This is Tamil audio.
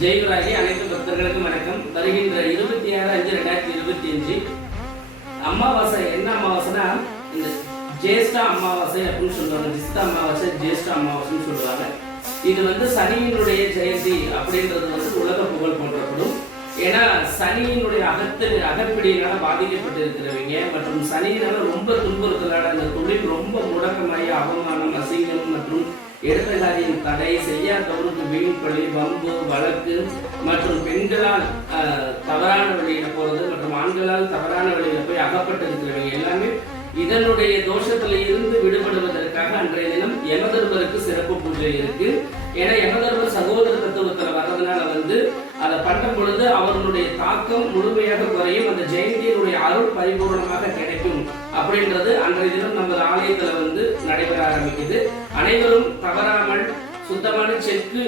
ஜெய்வராகி அனைத்து பக்தர்களுக்கும் வணக்கம். வருகின்ற 26/5/2025 அமாவாசை. என்ன அமாவாசைனா இந்த ஜேஷ்ட அமாவாசை அப்படின்னு சொல்லுவாங்க. ஜிஸ்த அமாவாசை, ஜேஷ்ட அமாவாசைன்னு சொல்லுவாங்க. இது சனியினுடைய ஜெயந்தி அப்படின்றது உலக புகழ் போன்றப்படும். ஏன்னா சனியினுடைய அகப்பிடியினால பாதிக்கப்பட்டு இருக்கிறவங்க மற்றும் சனியினால ரொம்ப துன்புறுத்தலான அந்த தொழில் ரொம்ப முடக்கமாகி அவமானம், அசிங்கம் மற்றும் எடுத்த காரியம் தடை, செய்யாதவருக்கு வீண் பழி, வம்பு, வழக்கு மற்றும் பெண்களால் தவறான வழியில போறது மற்றும் ஆண்களால் தவறான வழியில போய் அகப்பட்டு இருக்கிறவங்க எல்லாமே இதனுடைய தோஷத்துல இருந்து விடுபடுவதற்காக அன்றைய தினம் யமதர்மருக்கு சிறப்பு பூஜை இருக்கு. ஏன்னா யமதர்மர் சகோதர தத்துவத்துல வர்றதுனால அதை பண்ணும் பொழுது அவர்களுடைய தாக்கம் முழுமையாக குறையும், அந்த ஜெயந்தியினுடைய அருள் பரிபூர்ணமாக கிடைக்கும் அப்படின்றது அன்றைய தினம் நம்ம ஆலயத்துல நடைபெற ஆரம்பிக்குது. அனைவரும் தவறாமல் சுத்தமான செக்கு